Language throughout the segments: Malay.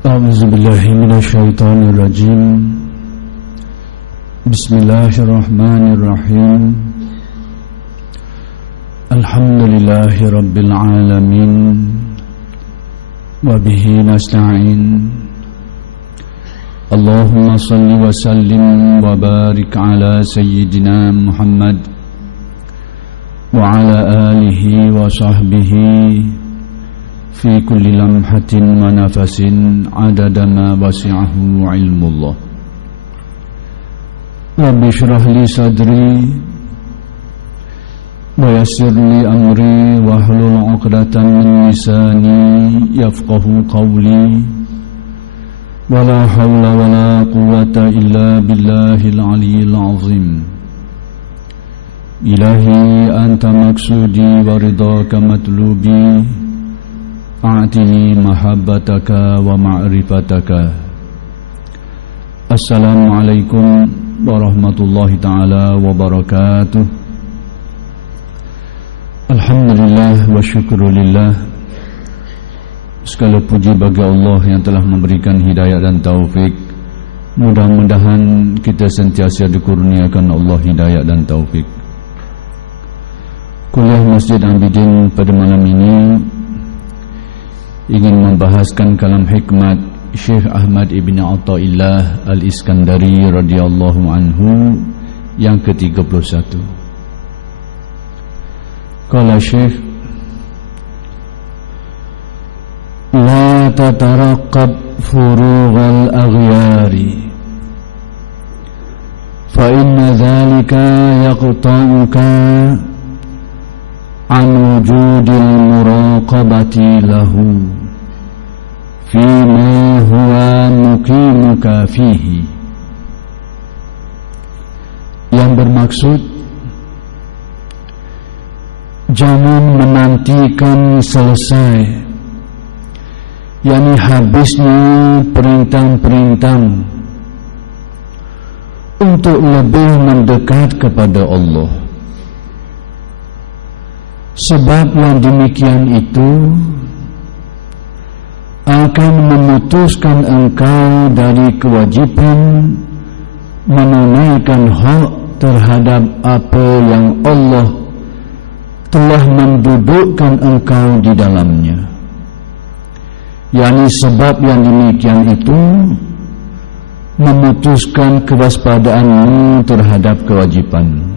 أعوذ بالله من الشيطان الرجيم بسم الله الرحمن الرحيم الحمد لله رب العالمين وبه نستعين اللهم صل وسلم وبارك على سيدنا محمد وعلى آله وصحبه في كل لمحة ونفس عدد ما وسعه علم الله رب اشرح لي صدري ويسر لي أمري واحلل عقدة من لساني يفقه قولي ولا حول ولا قوة إلا بالله العلي العظيم إلهي أنت مقصودي ورضاك مطلوبي أعطني محبتك ومعرفتك. Assalamualaikum warahmatullahi ta'ala wabarakatuh. Alhamdulillah wa syukurulillah. Segala puji bagi Allah yang telah memberikan hidayah dan taufik. Mudah-mudahan kita sentiasa dikurniakan Allah hidayah dan taufik. Kuliah Masjid Abidin pada malam ini ingin membahaskan kalam hikmat Syekh Ahmad Ibn Athaillah Al-Iskandari radhiyallahu anhu yang ke-31. Qala Syekh, la tataraqqab furughal aghyari fa inna dhalika yaqta'uka an wujudil muraqabati lahu fima huwa muqimuka fihi. Yang bermaksud, jangan menantikan selesai, yakni habisnya perintah-perintah untuk lebih mendekat kepada Allah. Sebab yang demikian itu akan memutuskan engkau dari kewajiban menunaikan hak terhadap apa yang Allah telah mendudukkan engkau di dalamnya. yakni sebab yang demikian itu memutuskan kewaspadaanmu terhadap kewajiban.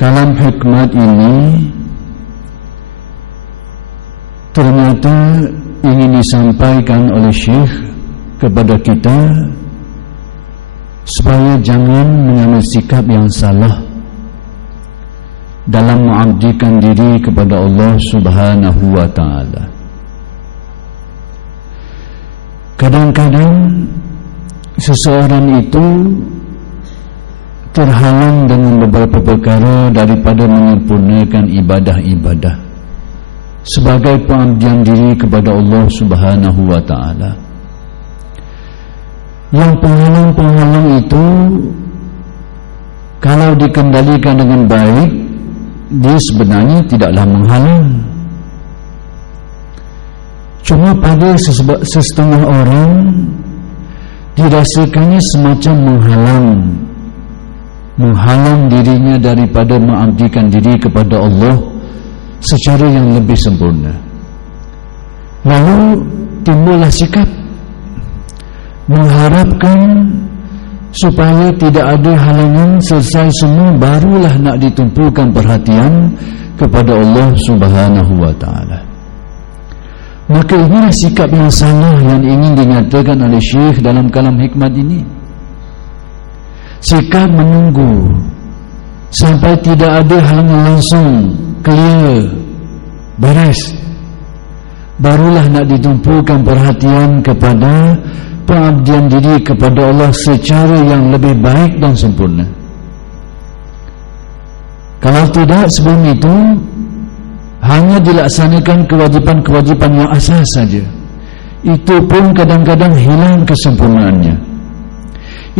Kalam hikmat ini ternyata ingin disampaikan oleh Syekh kepada kita supaya jangan mengambil sikap yang salah dalam mengabdikan diri kepada Allah Subhanahu wa ta'ala. Kadang-kadang seseorang itu terhalang dengan beberapa perkara daripada menyempurnakan ibadah-ibadah sebagai pengabdian diri kepada Allah Subhanahu wa ta'ala. Yang penghalang-penghalang itu kalau dikendalikan dengan baik, dia sebenarnya tidaklah menghalang. Cuma pada setengah orang dirasakannya semacam menghalang dirinya daripada mengabdikan diri kepada Allah secara yang lebih sempurna. Lalu timbullah sikap mengharapkan supaya tidak ada halangan, selesai semua barulah nak ditumpukan perhatian kepada Allah Subhanahu wa ta'ala. Maka inilah sikap yang salah yang ingin dinyatakan oleh Syekh dalam kalam hikmat ini. Sikap menunggu sampai tidak ada halangan, langsung clear, beres, barulah nak ditumpukan perhatian kepada pengabdian diri kepada Allah secara yang lebih baik dan sempurna. Kalau tidak, sebelum itu hanya dilaksanakan kewajipan-kewajipan yang asas saja. Itu pun kadang-kadang hilang kesempurnaannya.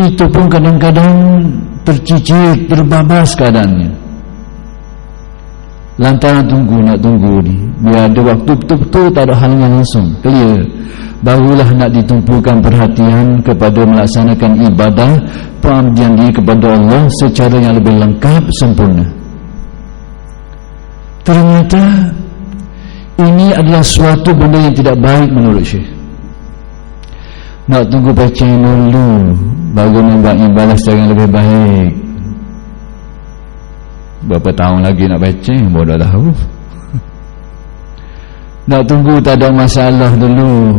Itu pun kadang-kadang tercicir, terbabas keadaannya. Lantaran nak tunggu ni, biar ada waktu betul-betul tak ada halangan langsung, clear, barulah nak ditumpukan perhatian kepada melaksanakan ibadah pengabdian diri kepada Allah secara yang lebih lengkap, sempurna. Ternyata ini adalah suatu benda yang tidak baik menurut Syekh. Nak tunggu pecing dulu baru membuat ibadah secara yang lebih baik. Berapa tahun lagi nak pecing, baru dah tahu. Nak tunggu tak ada masalah dulu.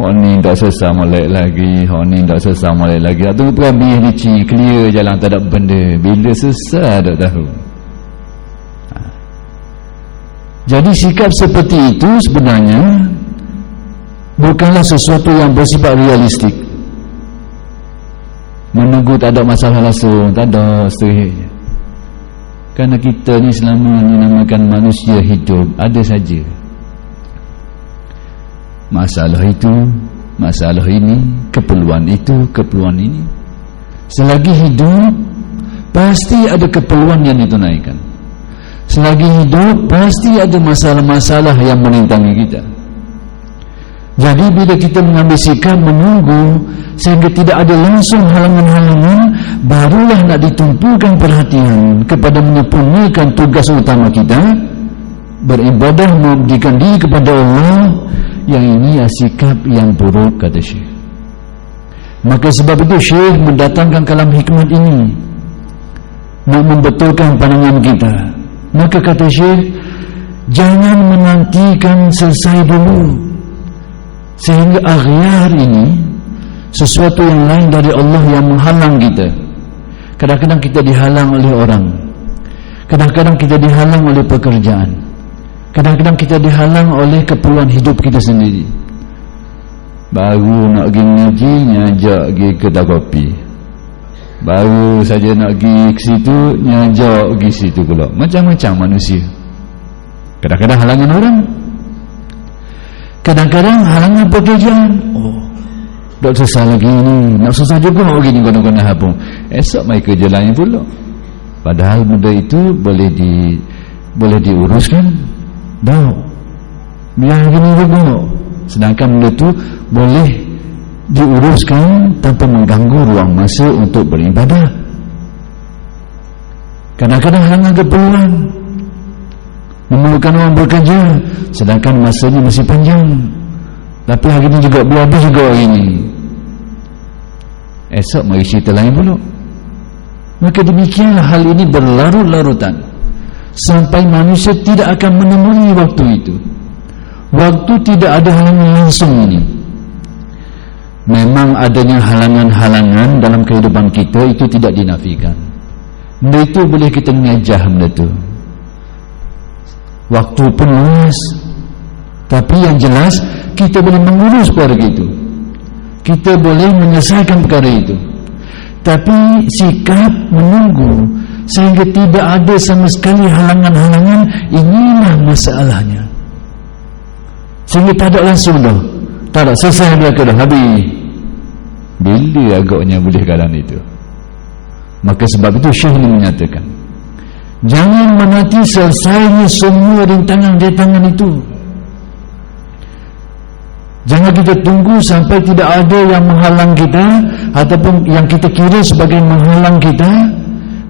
Orang ni tak selesai molek lagi, orang ni tak selesai molek lagi. Nak tunggu perhabis dici, clear jalan tak ada benda. Bila selesai tak tahu. Jadi sikap seperti itu sebenarnya bukanlah sesuatu yang bersifat realistik. Menunggu tak ada masalah langsung, tak ada, seterusnya. Kerana kita ni selama dinamakan manusia hidup, ada saja masalah itu, masalah ini, keperluan itu, keperluan ini. Selagi hidup pasti ada keperluan yang ditunaikan. Selagi hidup pasti ada masalah-masalah yang merintangi kita. Jadi bila kita mengambil sikap menunggu sehingga tidak ada langsung halangan-halangan, barulah nak ditumpukan perhatian kepada menyempurnakan tugas utama kita, beribadah mengabdikan diri kepada Allah. Yang ini sikap yang buruk, kata Syekh. Maka sebab itu Syekh mendatangkan kalam hikmat ini nak membetulkan pandangan kita. Maka kata Syekh, jangan menantikan selesai dulu sehingga aghyar ini, sesuatu yang lain dari Allah yang menghalang kita. Kadang-kadang kita dihalang oleh orang, kadang-kadang kita dihalang oleh pekerjaan, kadang-kadang kita dihalang oleh keperluan hidup kita sendiri. Baru nak pergi ngaji, nyajak pergi kedai kopi. Baru saja nak pergi ke situ, nyajak pergi situ pula. Macam-macam manusia. Kadang-kadang halangan orang, kadang-kadang halangan pekerjaan. Oh, tak selesai lagi ni, nak susah juga nak pergi ni guna-guna apa. Esok mai kerja lain pula. Padahal benda itu boleh diuruskan. Dah, biar gini juga. Sedangkan benda itu boleh diuruskan tanpa mengganggu ruang masa untuk beribadah. Kadang-kadang halangan keperluan, memerlukan orang bekerja, sedangkan masanya masih panjang. Tapi hari ini juga belum habis juga hari ini. Esok mari cerita lain pula. Maka demikianlah hal ini berlarut-larutan sampai manusia tidak akan menemui waktu itu. Waktu tidak ada halangan langsung ini. Memang adanya halangan-halangan dalam kehidupan kita, itu tidak dinafikan. Benda itu boleh kita ngajah benda itu. Waktu pun luas, tapi yang jelas kita boleh mengurus perkara itu, kita boleh menyelesaikan perkara itu. Tapi sikap menunggu sehingga tidak ada sama sekali halangan-halangan, inilah masalahnya. Sehingga tak ada langsung dah, tak ada selesai dia dah habis. Bila agaknya boleh keadaan itu? Maka sebab itu Syekh ini menyatakan, jangan menanti selesainya semua rintangan-rintangan itu. Jangan kita tunggu sampai tidak ada yang menghalang kita, ataupun yang kita kira sebagai menghalang kita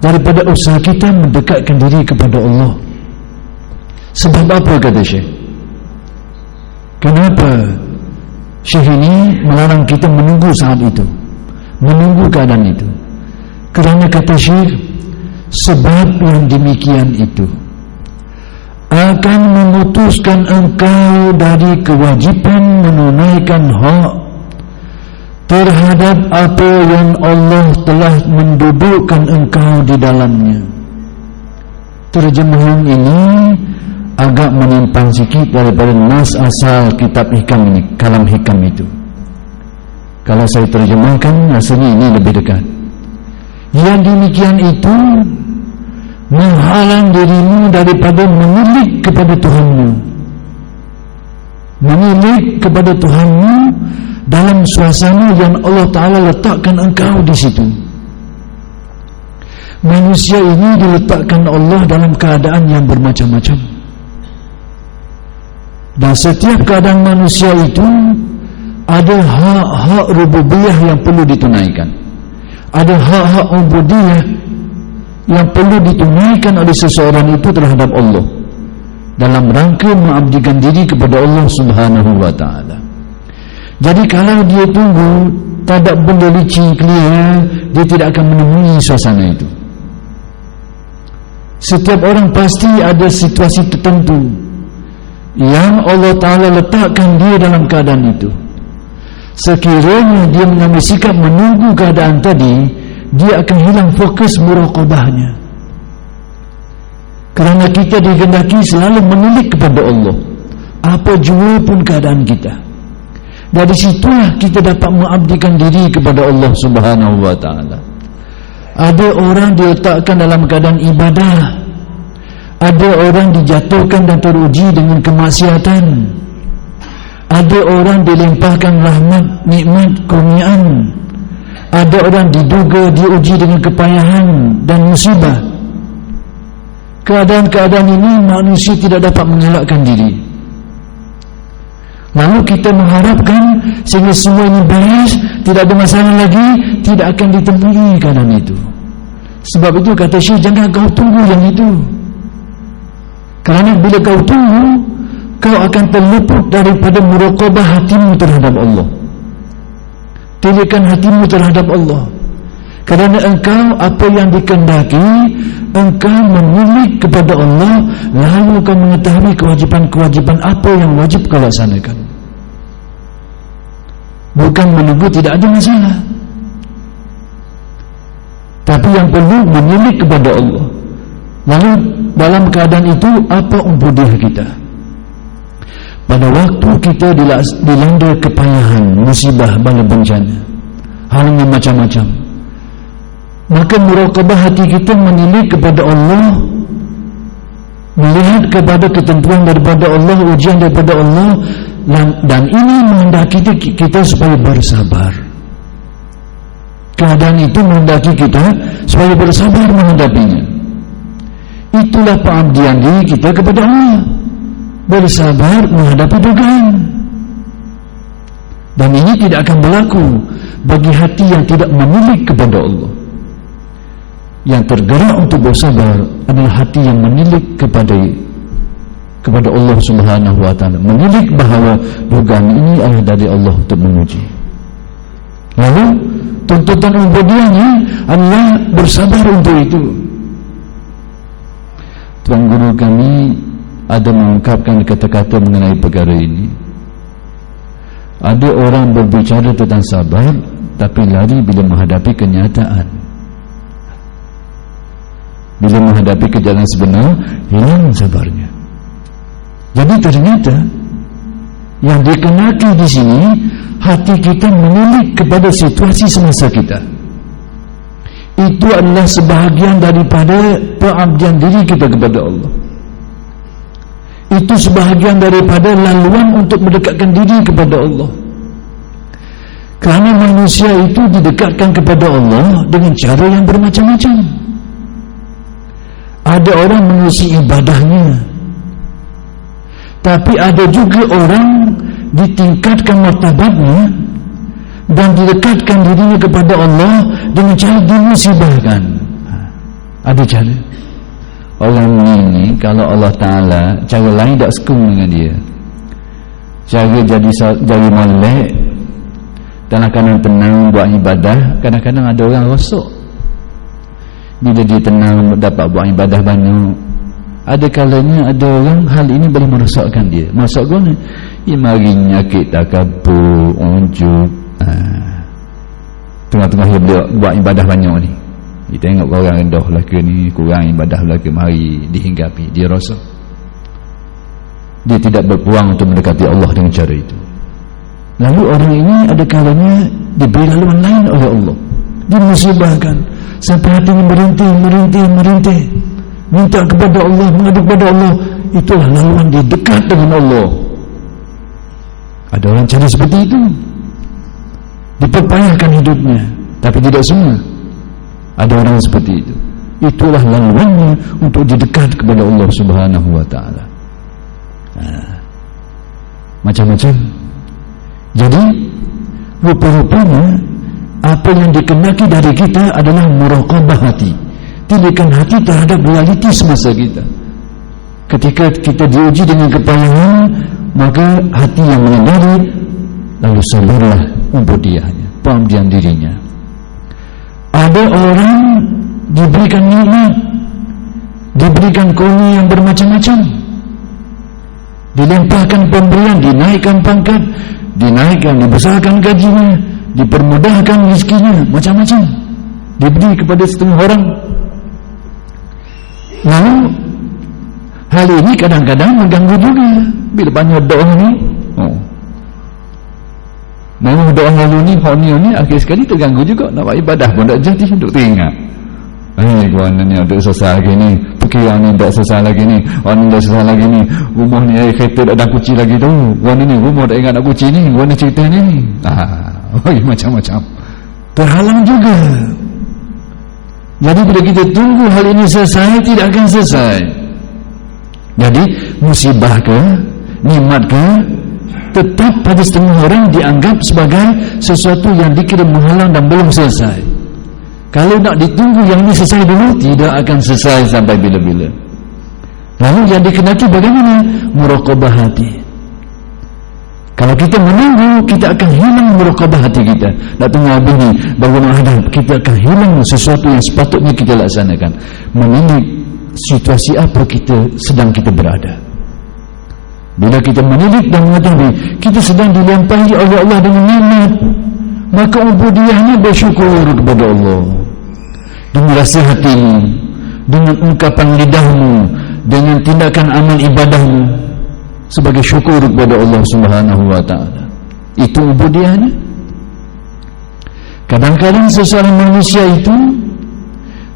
daripada usaha kita mendekatkan diri kepada Allah. Sebab apa, kata Syekh? Kenapa Syekh ini melarang kita menunggu saat itu, menunggu keadaan itu? Kerana kata Syekh, sebab yang demikian itu akan memutuskan engkau dari kewajipan menunaikan hak terhadap apa yang Allah telah mendudukkan engkau di dalamnya. Terjemahan ini agak menyimpang sikit daripada nas asal kitab hikam ini, kalam hikam itu. Kalau saya terjemahkan, rasanya ini lebih dekat. Yang demikian itu menghalang dirimu daripada menilik kepada Tuhanmu, menilik kepada Tuhanmu dalam suasana yang Allah Ta'ala letakkan engkau di situ. Manusia ini diletakkan Allah dalam keadaan yang bermacam-macam, dan setiap keadaan manusia itu ada hak-hak rububiyah yang perlu ditunaikan, ada hak-hak ubudiyah yang perlu ditunaikan oleh seseorang itu terhadap Allah dalam rangka mengabdikan diri kepada Allah Subhanahu wa ta'ala. Jadi kalau dia tunggu tak ada benda licin clear, dia tidak akan menemui suasana itu. Setiap orang pasti ada situasi tertentu yang Allah Ta'ala letakkan dia dalam keadaan itu. Sekiranya dia mengambil sikap menunggu keadaan tadi, dia akan hilang fokus muraqabahnya. Kerana kita dikehendaki selalu menilik kepada Allah, apa jua pun keadaan kita. Dari situlah kita dapat mengabdikan diri kepada Allah Subhanahu wa ta'ala. Ada orang diletakkan dalam keadaan ibadah, ada orang dijatuhkan dan teruji dengan kemaksiatan, ada orang dilimpahkan rahmat, nikmat, kurniaan, ada orang diduga diuji dengan kepayahan dan musibah. Keadaan-keadaan ini manusia tidak dapat mengelakkan diri. Lalu kita mengharapkan sehingga semua ini beres, tidak ada masalah lagi, tidak akan ditemui keadaan itu. Sebab itu kata Syekh, jangan kau tunggu yang itu. Kerana bila kau tunggu, kau akan terluput daripada muraqabah hatimu terhadap Allah, tilikan hatimu terhadap Allah. Kerana engkau apa yang dikehendaki, engkau menilik kepada Allah, lalu kau mengetahui kewajipan-kewajipan apa yang wajib kau laksanakan. Bukan menunggu tidak ada masalah, tapi yang perlu menilik kepada Allah. Lalu dalam keadaan itu apa ubudiyah kita? Pada waktu kita dilanda kepayahan, musibah, bala bencana, hal yang macam-macam, maka muraqabah hati kita menilik kepada Allah, melihat kepada ketentuan daripada Allah, ujian daripada Allah, dan ini menghendaki kita supaya bersabar. Keadaan itu menghendaki kita supaya bersabar menghadapinya. Itulah pengabdian diri kita kepada Allah, bersabar menghadapi dugaan. Dan ini tidak akan berlaku bagi hati yang tidak menilik kepada Allah. Yang tergerak untuk bersabar adalah hati yang menilik kepada Allah Subhanahu wa ta'ala, menilik bahawa dugaan ini adalah dari Allah untuk menguji. Lalu tuntutan ubudiyahnya adalah bersabar untuk itu. Tuan Guru kami ada mengungkapkan kata-kata mengenai perkara ini. Ada orang berbicara tentang sabar, tapi lari bila menghadapi kenyataan. Bila menghadapi kejadian sebenar, hilang sabarnya. Jadi ternyata yang dikenaki di sini, hati kita menilik kepada situasi semasa kita. Itu adalah sebahagian daripada pengabdian diri kita kepada Allah. Itu sebahagian daripada laluan untuk mendekatkan diri kepada Allah. Kerana manusia itu didekatkan kepada Allah dengan cara yang bermacam-macam. Ada orang menerusi ibadahnya, tapi ada juga orang ditingkatkan martabatnya dan didekatkan dirinya kepada Allah dengan cara dimusibahkan. Ada cara. Orang ini kalau Allah Ta'ala cara lain tak sekung dengan dia, cara jadi molek, kadang-kadang tenang buat ibadah, kadang-kadang ada orang rosok. Bila dia tenang dapat buat ibadah banyak, ada kalanya ada orang hal ini boleh merosakkan dia. Merosakkan dia mari nyakit takabur, unjuk. Tengah-tengah dia buat ibadah banyak ni, dia tengok orang rendah belaka ni, kurang ibadah belaka, mari dihinggapi, dia rosak. Dia tidak berpeluang untuk mendekati Allah dengan cara itu. Lalu orang ini ada kalanya diberi laluan lain oleh Allah, dimusibahkan sampai hatinya merintih, minta kepada Allah, mengadu kepada Allah. Itulah laluan dia dekat dengan Allah. Ada orang cara seperti itu, diperpayahkan hidupnya, tapi tidak semua. Ada orang seperti itu. itulah laluannya untuk didekat kepada Allah Subhanahu wa ta'ala. Macam-macam. Jadi rupa-rupanya apa yang dikehendaki dari kita adalah muraqabah hati, tindakan hati terhadap realiti semasa kita. Ketika kita diuji dengan kepayahan, maka hati yang menyadari, lalu sabarlah ubudiyahnya, pengabdian dirinya. Ada orang diberikan nikmat, diberikan karunia yang bermacam-macam, dilimpahkan pemberian, dinaikkan pangkat, dibesarkan gajinya, dipermudahkan rezekinya, macam-macam diberi kepada setengah orang. Lalu hal ini kadang-kadang mengganggu juga. Bila banyak doa ni, nama doa lalu ni, ni akhir sekali terganggu juga. Nak buat ibadah pun tak jadi, duk teringat, kawan ni duk selesai lagi ni, fikiran ni tak selesai lagi ni, orang ni tak selesai lagi ni, rumah ni kereta tak ada kunci lagi tu, kawan ni rumah tak ingat nak kunci ni, kawan ni cerita ni, macam-macam terhalang juga. Jadi bila kita tunggu hal ini selesai, tidak akan selesai. Jadi musibah ke, nikmat ke, tetap pada setengah orang dianggap sebagai sesuatu yang dikira menghalang dan belum selesai. Kalau nak ditunggu yang ini selesai dulu, tidak akan selesai sampai bila-bila. Lalu yang dikehendaki bagaimana? Muraqabah hati. Kalau kita menunggu, kita akan hilang muraqabah hati kita. Nak tunggu habis ni, baru menghadap, kita akan hilang sesuatu yang sepatutnya kita laksanakan. Menilik situasi apa sedang kita berada. Bila kita menilik dan mengetahui kita sedang dilampahi oleh Allah dengan nikmat, maka ubudiyahnya bersyukur kepada Allah dengan rasa hatimu, dengan ungkapan lidahmu, dengan tindakan amal ibadahmu sebagai syukur kepada Allah Subhanahu wa ta'ala. Itu ubudiyahnya. Kadang-kadang seseorang manusia itu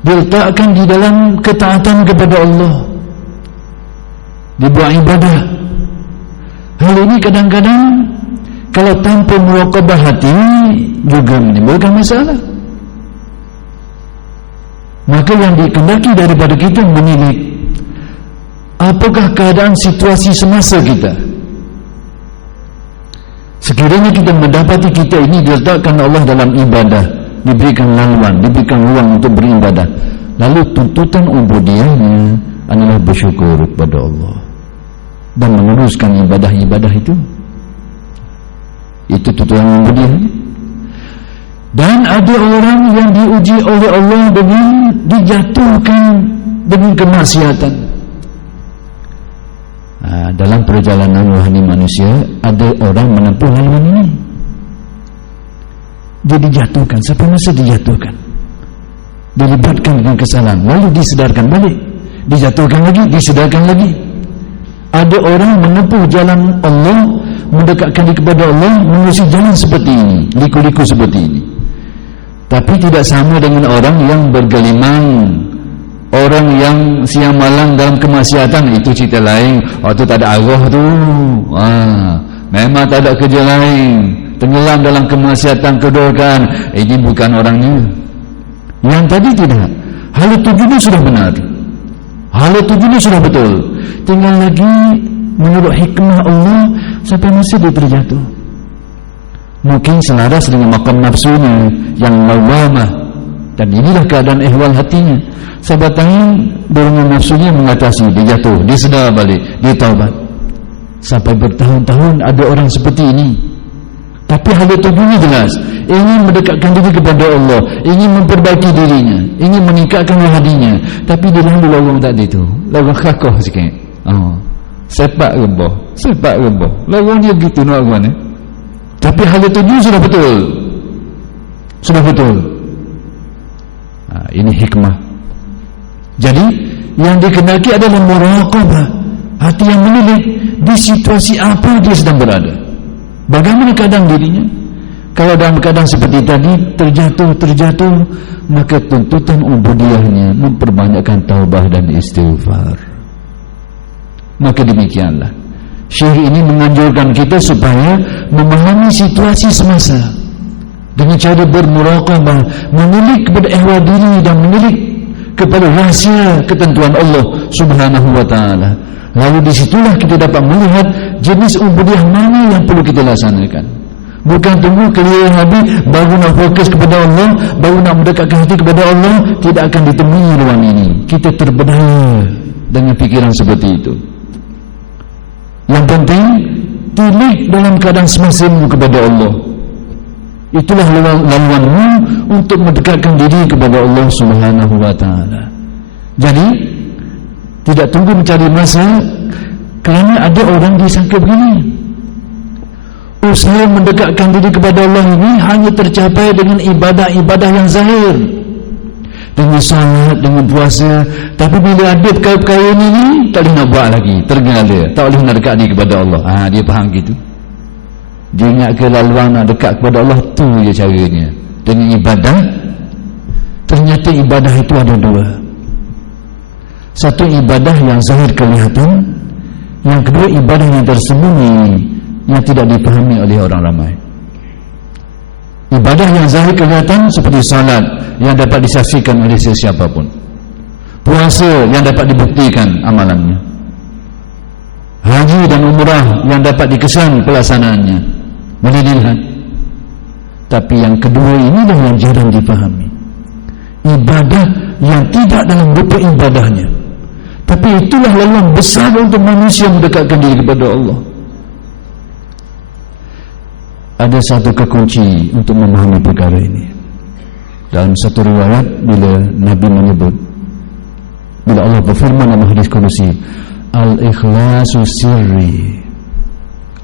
diletakkan di dalam ketaatan kepada Allah, dibuat ibadah. Hal ini kadang-kadang kalau tanpa muraqabah hati juga menimbulkan masalah. Maka yang dikehendaki daripada kita menilik apakah keadaan situasi semasa kita. Sekiranya kita mendapati kita ini diletakkan Allah dalam ibadah, diberikan laluan, diberikan ruang untuk beribadah, lalu tuntutan ubudiyahnya adalah bersyukur kepada Allah dan meneruskan ibadah-ibadah itu. Itu tuntutan ubudiyahnya. Dan ada orang yang diuji oleh Allah dengan dijatuhkan dengan kemaksiatan. Dalam perjalanan rohani manusia, ada orang menempuh laluan ini. Dia dijatuhkan. Sampai masa dijatuhkan, dilibatkan dengan kesalahan, lalu disedarkan balik, dijatuhkan lagi, disedarkan lagi. Ada orang menempuh jalan Allah, mendekatkan diri kepada Allah, mengusir jalan seperti ini, liku-liku seperti ini. Tapi tidak sama dengan orang yang bergelimang, orang yang siang malam dalam kemaksiatan. Itu cerita lain. Itu tak ada arwah tu, memang tak ada kerja lain, tenggelam dalam kemaksiatan, kedurhakaan. Ini bukan orangnya. Yang tadi tidak. Hala tujuannya sudah benar, hala tujuannya sudah betul. Tinggal lagi menurut hikmah Allah sampai masa dia terjatuh. Mungkin selaras dengan maqam nafsunya yang lawamah, dan inilah keadaan ihwal hatinya. Sabatang dorongan nafsunya mengatasi, dia jatuh, dia sedar balik, dia taubat. Sampai bertahun-tahun ada orang seperti ini. Tapi hal tujuannya jelas, ingin mendekatkan diri kepada Allah, ingin memperbaiki dirinya, ingin meningkatkan hadinya. Tapi dia lalu lorong tadi tu, lorong kakoh sikit. Sepak rembah, lorong dia begitu nak buat ni. Tapi hal tujuan sudah betul, sudah betul. Ini hikmah. Jadi yang dikehendaki adalah muraqabah, hati yang menilik di situasi apa dia sedang berada, bagaimana keadaan dirinya. Kalau dalam keadaan seperti tadi terjatuh, maka tuntutan ubudiyahnya memperbanyakkan taubah dan istighfar. Maka demikianlah Syekh ini menganjurkan kita supaya memahami situasi semasa dengan cara bermuraqabah, menilik kepada ihwal diri dan menilik kepada rahsia ketentuan Allah Subhanahu wa ta'ala. Lalu disitulah kita dapat melihat jenis ubudiyah mana yang perlu kita laksanakan. Bukan tunggu clear habis baru nak fokus kepada Allah, baru nak mendekatkan hati kepada Allah. Tidak akan ditemui ruang ini. Kita terbedaya dengan fikiran seperti itu. Yang penting tilik dalam keadaan semestimu kepada Allah. Itulah laluanmu untuk mendekatkan diri kepada Allah Subhanahu wa ta'ala. Jadi tidak tunggu mencari masa, kerana ada orang disangka begini, usaha mendekatkan diri kepada Allah ini hanya tercapai dengan ibadah-ibadah yang zahir, dengan salat, dengan puasa. Tapi bila ada perkara-perkara ini tak boleh nak buat lagi, tergala, tak boleh nak dekat diri kepada Allah. Dia faham gitu. Dia ingat ke laluan nak dekat kepada Allah, tu je caranya dengan ibadah. Ternyata ibadah itu ada dua. Satu ibadah yang zahir kelihatan, yang kedua ibadah yang tersembunyi, yang tidak dipahami oleh orang ramai. Ibadah yang zahir kelihatan seperti salat yang dapat disaksikan oleh sesiapa pun, puasa yang dapat dibuktikan amalannya, haji dan umrah yang dapat dikesan pelaksanaannya, boleh dilihat. Tapi yang kedua inilah yang jarang dipahami, ibadah yang tidak dalam rupa ibadahnya, tapi itulah laluan besar untuk manusia mendekatkan diri kepada Allah. Ada satu kekunci untuk memahami perkara ini. Dalam satu riwayat, bila Nabi menyebut, bila Allah berfirman dalam hadis Qudsi, al-ikhlasu sirri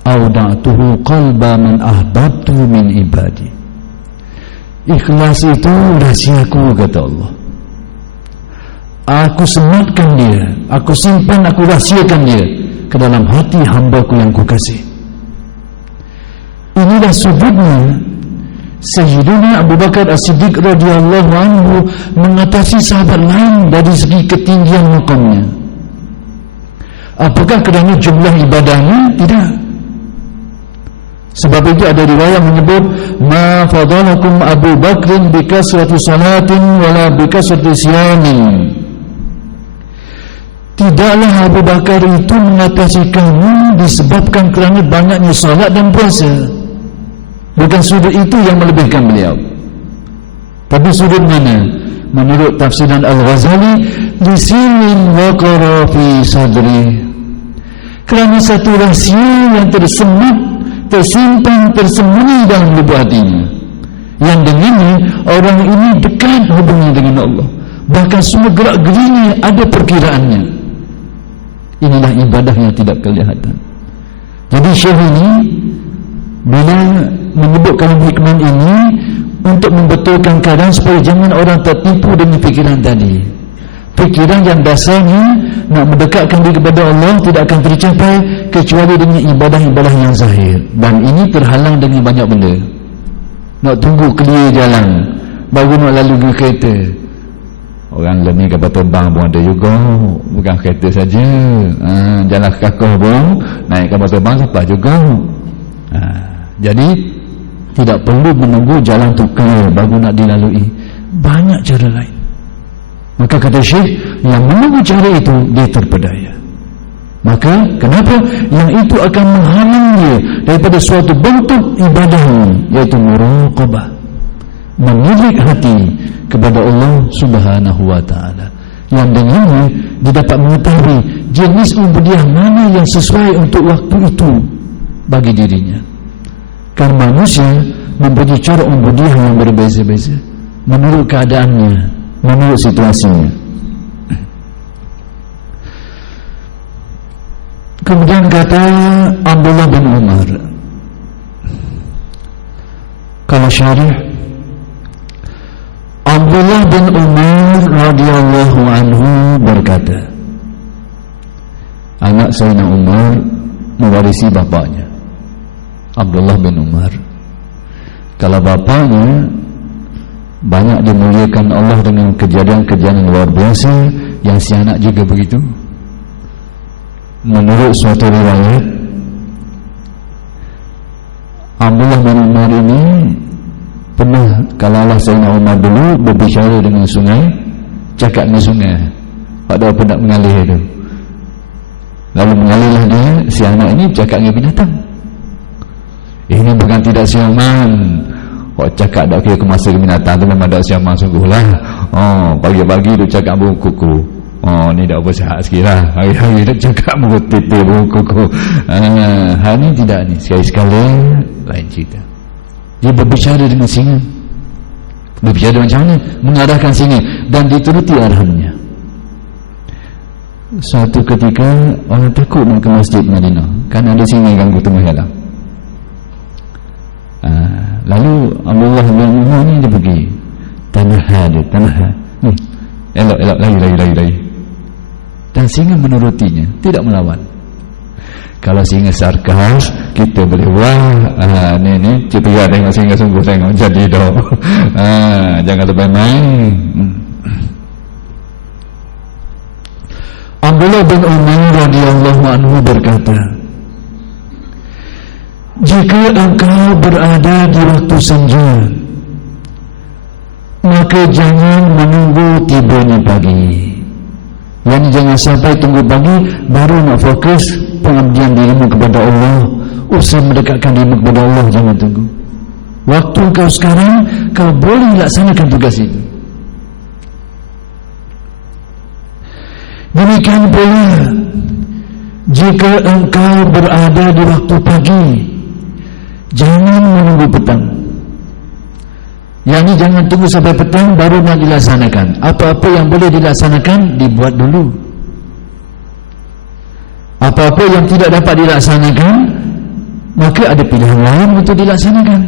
awda'tuhu qalba man ahbabtu min ibadi. Ikhlas itu rahsiaku, kata Allah. Aku sematkan dia, aku simpan, aku rahsiakan dia ke dalam hati hamba-Ku yang Ku kasih. Inilah sudutnya Sayyidina Abu Bakar As-Siddiq radhiyallahu anhu mengatasi sahabat lain dari segi ketinggian makamnya. Apakah kerana jumlah ibadahnya? Tidak. Sebab itu ada riwayat menyebut, ma fadalakum Abu Bakrin bikasrati salatin wala bikasrati siyamin. Tidaklah Abu Bakar itu mengatasi kamu disebabkan kerana banyaknya salat dan puasa. Bukan sudut itu yang melebihkan beliau. Tapi sudut mana? Menurut tafsiran Al-Ghazali, lisilin waqara fi sadri. Kerana satu rahsia yang tersemat, tersimpan, tersembunyi dalam lubuk hatinya, yang dengannya orang ini dekat hubungan dengan Allah. Bahkan semua gerak-gerinya ada perkiraannya. Inilah ibadah yang tidak kelihatan. Jadi Syekh ini bila menyebutkan hikmah ini untuk membetulkan keadaan supaya jangan orang tertipu dengan fikiran tadi. Fikiran yang dasarnya nak mendekatkan diri kepada Allah tidak akan tercapai kecuali dengan ibadah-ibadah yang zahir. Dan ini terhalang dengan banyak benda. Nak tunggu clear jalan baru nak lalu dengan kereta. Orang ni kapal terbang pun ada juga, bukan kereta saja. Jalan kakak pun naik kapal terbang sampai juga. Jadi tidak perlu menunggu jalan tu clear baru nak dilalui. Banyak cara lain. Maka kata Syekh, yang menunggu cara itu dia terpedaya. Maka kenapa? Yang itu akan menghalang dia daripada suatu bentuk ibadah, iaitu muraqabah, menilik hati kepada Allah Subhanahu wa ta'ala, yang dengannya dia dapat mengetahui jenis ubudiyah mana yang sesuai untuk waktu itu bagi dirinya. Karena manusia mempunyai cara ubudiyah yang berbeza-beza menurut keadaannya, menurut situasinya. Kemudian kata Abdullah bin Umar, kalau syarih, Abdullah bin Umar radhiyallahu anhu berkata, anak Sayyidina Umar mewarisi bapaknya Abdullah bin Umar. Kalau bapaknya banyak dimuliakan Allah dengan kejadian-kejadian luar biasa, yang si anak juga begitu. Menurut suatu riwayat, Abdullah bin Umar ini pernah, kalau Allah Sayyidina Umar dulu berbicara dengan sungai, cakap dengan sungai, ada apa nak mengalir tu, lalu mengalirlah dia, si anak ini cakap dengan binatang. Ini bukan tidak siaman. Cakap tak kira kemasa ke binatang tu memang tak siaman sungguh lah. Pagi-pagi tu cakap burung kuku. Ni dah bersihat sikit lah. Hari-hari tu cakap burung titik, burung kuku. Hari ni tidak ni, sekali-sekali lain cerita. Dia berbicara dengan singa. Berbicara macam mana? Mengarahkan singa dan dituruti arahannya. Suatu ketika orang takut nak ke masjid Madinah kerana ada singa yang ganggu tengah jalan. Lalu Abdullah bin Umar ni dia pergi tanah ni, elok lari. Dan singa menurutinya, tidak melawan. Kalau singa sarkas, kita boleh wah, ni cetera tengok singa sungguh tengok jadi dah. Jangan termain. Abdullah bin Umar radhiyallahu anhu berkata, jika engkau berada di waktu senja, maka jangan menunggu tibanya pagi. Yani jangan sampai tunggu pagi baru nak fokus pengabdian dirimu kepada Allah, usaha mendekatkan dirimu kepada Allah. Jangan tunggu. Waktu kau sekarang, kau boleh laksanakan tugas itu. Demikian pula jika engkau berada di waktu pagi, jangan menunggu petang. Yang ini jangan tunggu sampai petang baru nak dilaksanakan. Apa-apa yang boleh dilaksanakan, dibuat dulu. Apa-apa yang tidak dapat dilaksanakan, maka ada pilihan lain untuk dilaksanakan.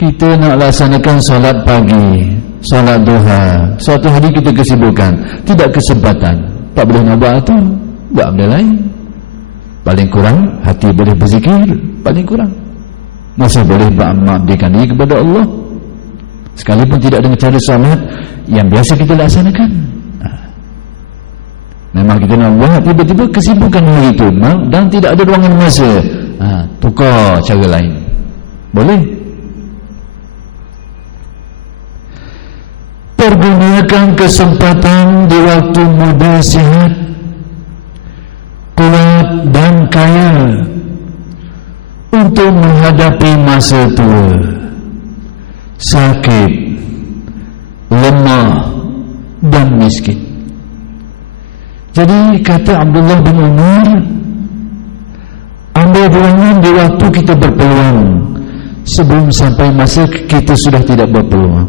Kita nak laksanakan solat pagi, solat duha, suatu hari kita kesibukan, tidak kesempatan, tak boleh nak buat itu, buat benda lain. Paling kurang hati boleh berzikir, paling kurang masih boleh mengabdikan diri kepada Allah, sekalipun tidak dengan cara solat yang biasa kita laksanakan. Memang kita nak buat, tiba-tiba kesibukan hari itu dan tidak ada ruangan masa, tukar cara lain, boleh. Pergunakan kesempatan di waktu muda, sihat, kuat dan kaya untuk menghadapi masa tua, sakit, lemah dan miskin. Jadi kata Abdullah bin Umar, ambil ruangan di waktu kita berpeluang sebelum sampai masa kita sudah tidak berpeluang.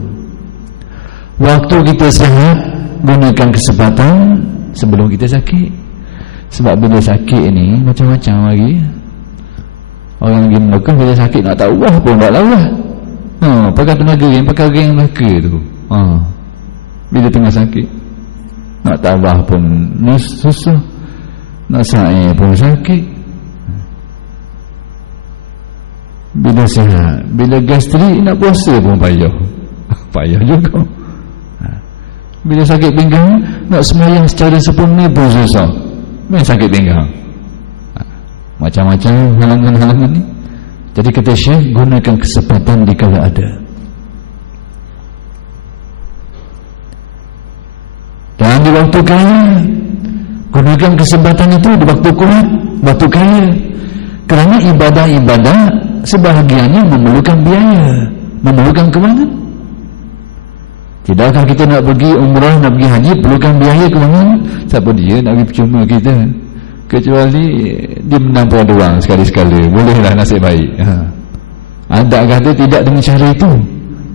Waktu kita sihat, gunakan kesempatan sebelum kita sakit. Sebab bila sakit ini macam-macam lagi. Orang pergi Mekah bila sakit nak tahu wah pun tak lawa. Pakai tenaga yang pakai geng Melaka tu. Bila tengah sakit nak tabah pun susah, nak sa'i pun sakit. Bila sihat, bila gastrik nak puasa pun payah. Payah juga. Bila sakit pinggang, nak sembahyang secara sempurna pun susah. Main sakit pinggang. Macam-macam halangan-halangan ni. Jadi kata Syekh, gunakan kesempatan dikala ada. Dan di waktu kaya, gunakan kesempatan itu di waktu kuat, waktu kaya. Kerana ibadah-ibadah sebahagiannya memerlukan biaya, memerlukan kewangan. Tidakkah kita nak pergi umrah, nak pergi haji, perlukan biaya kewangan? Siapa dia nak pergi percuma kita? Kecuali dia menang pada wang sekali-sekali, bolehlah nasib baik. Ada kata tidak dengan cara itu,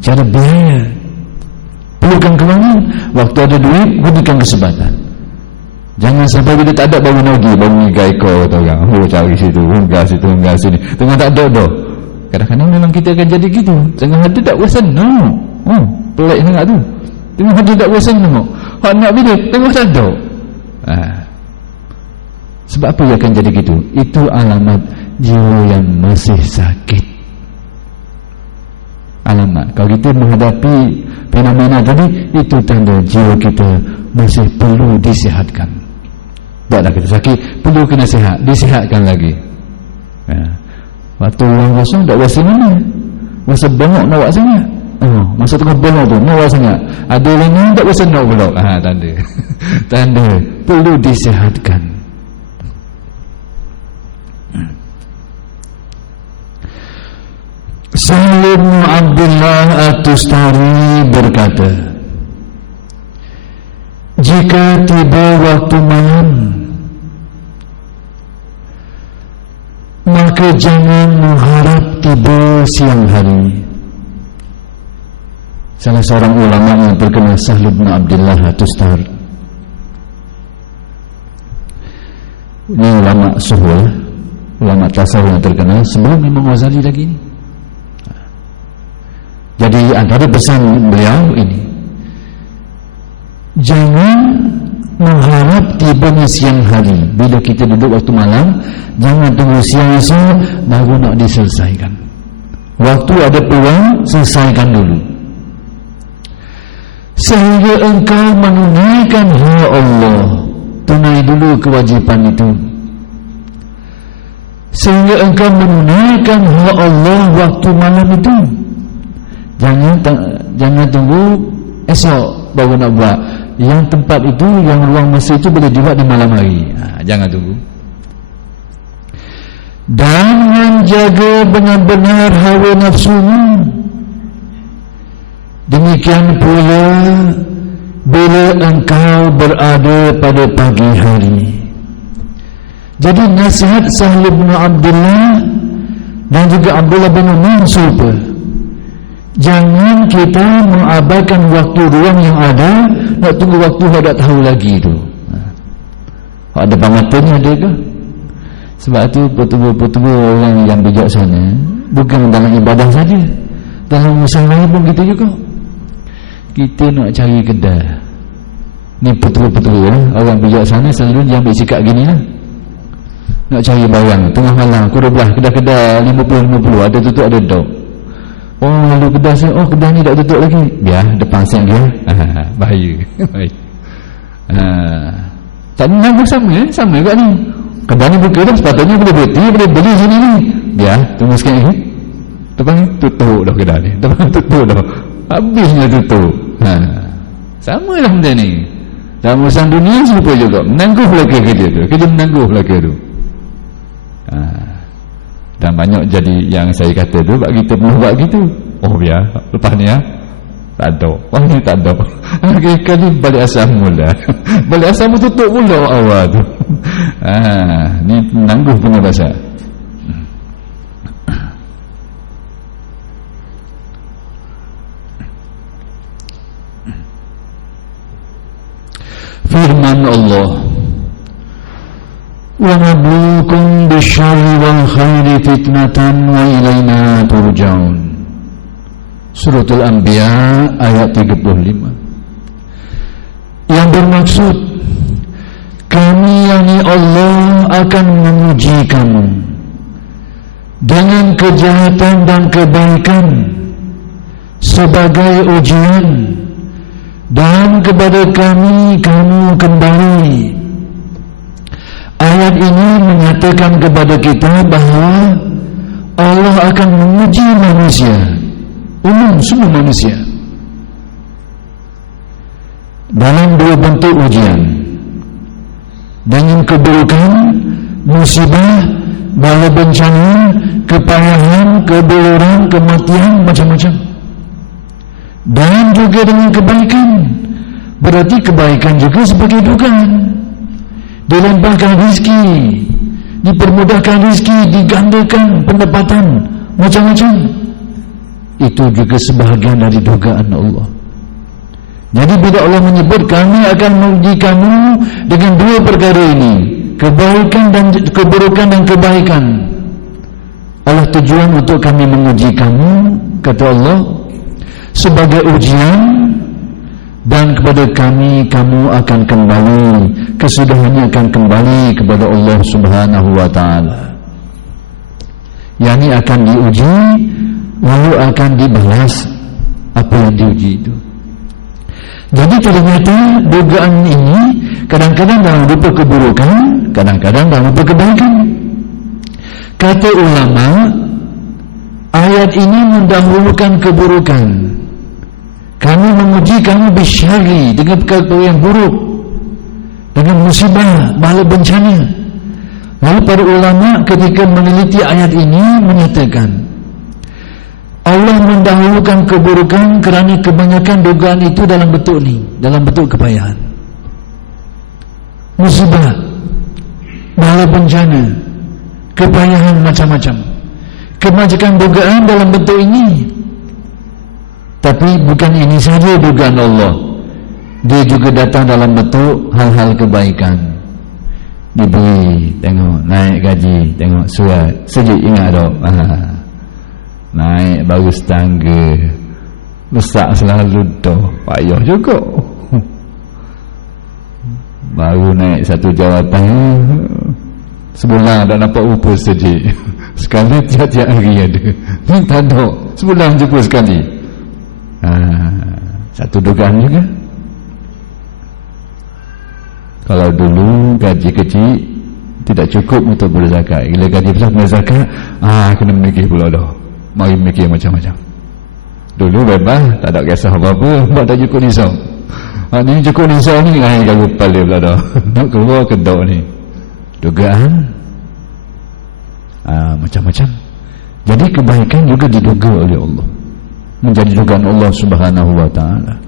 cara biaya. Perlukan kewangan, waktu ada duit, gunakan kesempatan. Jangan sampai bila tak ada baru nak pergi, baru pergi ikut kata orang. Cari situ, unggah situ, unggah sini. Tengah tak ada dah. Kadang-kadang memang kita akan jadi gitu. Tengah ada tak bosan, pelik sangat tu. Tengah ada tak bosan tengok. Hak nak bila, tengah tak ada. Sebab apa dia akan jadi gitu? Itu alamat jiwa yang masih sakit. Alamat. Kalau kita menghadapi fenomena tadi, itu tanda jiwa kita masih perlu disihatkan. Taklah kita sakit, perlu kena sihat, disihatkan lagi. Waktu orang kosong tak rasa mana, rasa bengok nak buat sangat. Masa tengah belok tu mewah sangat, ada orang ni tak berasa nak belok. Tanda tanda perlu disihatkan. Salim bin Abdullah At-Tustari berkata, jika tiba waktu malam, maka jangan mengharap tiba siang hari. Salah seorang ulama yang terkenal, Salim bin Abdullah At-Tustari, ini ulama suhul, ulama tasawuf yang terkenal sebelum Imam Ghazali lagi ni. Jadi antara pesan beliau ini, jangan mengharap tibanya siang hari. Bila kita duduk waktu malam, jangan tunggu siang esok baru nak diselesaikan. Waktu ada peluang, selesaikan dulu, sehingga engkau menunaikan hak Allah. Tunai dulu kewajipan itu, sehingga engkau menunaikan hak Allah waktu malam itu. Jangan tunggu esok baru nak buat. Yang tempat itu, yang ruang masa itu boleh dibuat di malam hari. Jangan tunggu. Dan menjaga benar-benar hawa nafsumu. Demikian pula bila engkau berada pada pagi hari. Jadi nasihat Salim bin Abdullah dan juga Abdullah bin Umar serupa. Jangan kita mengabaikan waktu ruang yang ada, nak tunggu waktu tak tahu lagi tu. Ada pamatanya ada ke? Sebab tu petua-petua orang yang bijaksana bukan dalam ibadah saja, dalam usaha lain pun kita juga. Kita nak cari kedai. Ni petua-petua orang bijaksana selalu dia ambil sikap gini lah. Nak cari barang tengah malam, pukul 12, kedai-kedai 50-50 ada tutup ada dok. Lalu kedai saya, kedai ni tak tutup lagi. Biar depan sen dia. Bahaya. Tak menanggung sama juga ni. Kedai ni buka dah, sepatutnya boleh berhenti, boleh beli sini ni. Biar tunggu sikit ni. Depan ni tutup dah kedai ni. Depan tutup dah. Habisnya tutup. Sama lah benda ni. Dalam urusan dunia serupa juga. Menangguh belaka kerja tu. Kerja menangguh belaka tu. Dan banyak jadi yang saya kata tu, bagi kita perlu buat gitu. Biar lepas ni tak ada. Ni tak ada. Kali balik asal mula. Balik asal mula tutup pula awal tu. Ni menangguh punya bahasa. Firman Allah, wa nabluukum bisyarri wal khairi fitnatan wa ilaina turja'un. Suratul Anbiya ayat 35. Yang bermaksud, kami yakni Allah akan menguji kamu dengan kejahatan dan kebaikan sebagai ujian, dan kepada kami kamu kembali. Ayat ini menyatakan kepada kita bahawa Allah akan menguji manusia, umum semua manusia, dalam dua bentuk ujian, dengan keburukan, musibah, bala bencana, kepayahan, kebuluran, kematian, macam-macam. Dan juga dengan kebaikan. Berarti kebaikan juga sebagai dugaan. Dilempahkan rezeki, dipermudahkan rezeki, digandakan pendapatan, macam-macam. Itu juga sebahagian dari dugaan Allah. Jadi bila Allah menyebut kami akan menguji kamu dengan dua perkara ini, kebaikan dan keburukan dan kebaikan, Allah tujuan untuk kami menguji kamu, kata Allah, sebagai ujian, dan kepada kami kamu akan kembali, kesudahannya akan kembali kepada Allah Subhanahu wa ta'ala. Yang ini akan diuji, lalu akan dibalas apa yang diuji itu. Jadi ternyata dugaan ini kadang-kadang dalam rupa keburukan, kadang-kadang dalam rupa kebaikan. Kata ulama, ayat ini mendahulukan keburukan Kami menguji kamu bisyari, dengan perkara yang buruk, dengan musibah, bala bencana. Lalu para ulama ketika meneliti ayat ini menyatakan Allah mendahulukan keburukan kerana kebanyakan dugaan itu dalam bentuk ni, dalam bentuk kepayahan, musibah, bala bencana, kepayahan macam-macam. Kebanyakan dugaan dalam bentuk ini. Tapi bukan ini saja dugaan Allah, dia juga datang dalam bentuk hal-hal kebaikan. Diberi, tengok naik gaji, tengok surat sejak ingat dok, naik baru setangga, besar selalu dok, payah juga. Baru naik satu jawatan, sebulan dah nampak rupa sejak. Sekali tiap-tiap hari ada. Ni tak ada, sebulan jumpa sekali. Satu dugaan juga. Kalau dulu gaji kecil tidak cukup untuk berzakat, bila gaji besar berzakat, kena mikir pula dah, mari mikir macam-macam. Dulu bebas, tak ada kisah apa-apa, sebab tak cukup nisab. Ni cukup nisab ni, kalau kepala pula dah nak keluar kedok ni. Dugaan macam-macam. Jadi kebaikan juga diduga oleh Allah, menjadi dugaan Allah Subhanahu wa ta'ala.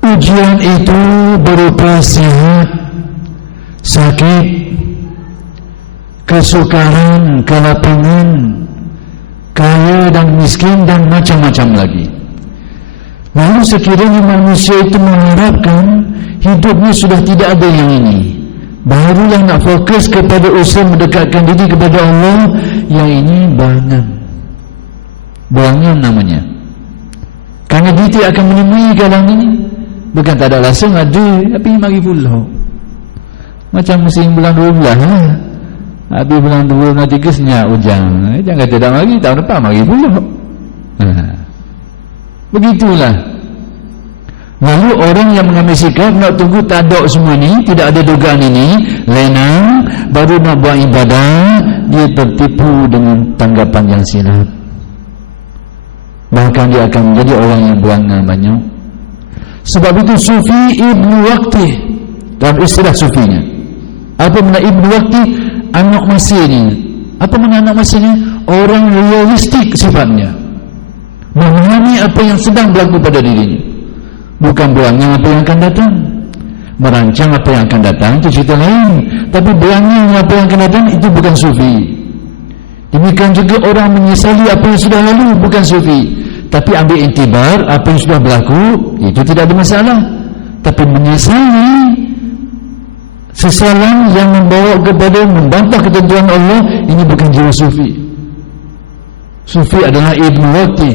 Ujian itu berupa sihat, sakit, kesukaran, kelapangan, kaya dan miskin, dan macam-macam lagi. Lalu sekiranya manusia itu mengharapkan hidupnya sudah tidak ada yang ini, barulah nak fokus kepada usaha mendekatkan diri kepada Allah, yang ini berangan namanya. Kerana dia tidak akan menemui galang ini. Bukan tak ada langsung ada, tapi mari pula. Macam musim bulan 12 lah. Habis bulan 2, bulan 3 senyap hujan. Jangan tidak mari, tahun depan mari pula. Begitulah. Lalu orang yang mengambil sikap nak tunggu tak ada semua ni, tidak ada dugaan ini, lena, baru nak buat ibadah, dia tertipu dengan tanggapan yang silap. Bahkan dia akan menjadi orang yang berangan banyak. Sebab itu Sufi Ibnu Waqti, dalam istilah Sufinya, apa makna Ibnu Waqti? Anak masanya. Apa makna anak masanya? Orang realistik sifatnya, memahami apa yang sedang berlaku pada dirinya, bukan berangan apa yang akan datang. Merancang apa yang akan datang itu cerita lain, tapi berangan apa yang akan datang itu bukan Sufi. Demikian juga orang menyesali apa yang sudah lalu, bukan Sufi. Tapi ambil intibar apa yang sudah berlaku, itu tidak ada masalah. Tapi menyesali sesalan yang membawa kepada membantah ketentuan Allah, ini bukan jiwa Sufi. Sufi adalah Ibnu Waqti,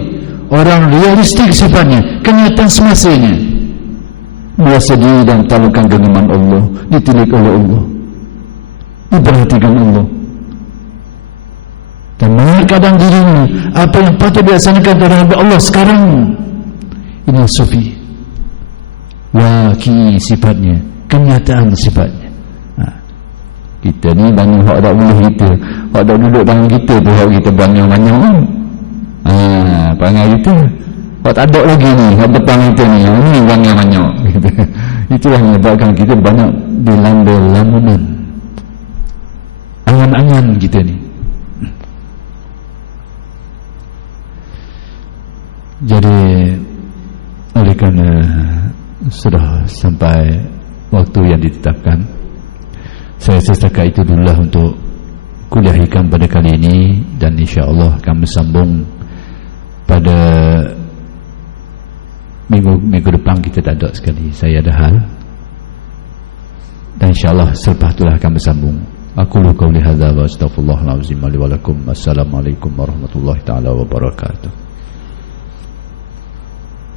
orang realistik sifatnya, kenyataan semasanya, merasa diri dan talukan genggaman Allah, ditilik oleh Allah, diperhatikan Allah, dan mengkadang dirinya apa yang patut dilaksanakan terhadap Allah sekarang. Ini Sufi, waqi sifatnya, kenyataan sifatnya. Kita ni banyak hak tak boleh kita, hak tak duduk tangan kita tu, hak kita banyak-banyak kan. Perangai kita hak tak ada lagi ni, hak depan kita ni banyak-banyak gitu. Itulah yang menyebabkan kita banyak dilanda lamunan, angan-angan kita ni. Jadi oleh kerana sudah sampai waktu yang ditetapkan, saya setakat itu dululah untuk kuliah hikam pada kali ini, dan insya-Allah akan bersambung pada minggu depan. Kita tak ada sekali, saya ada hal, dan insya-Allah selepas itulah akan bersambung. Aku qauli hadza wa astaghfirullahalazim li wa lakum. Assalamualaikum warahmatullahi taala wabarakatuh.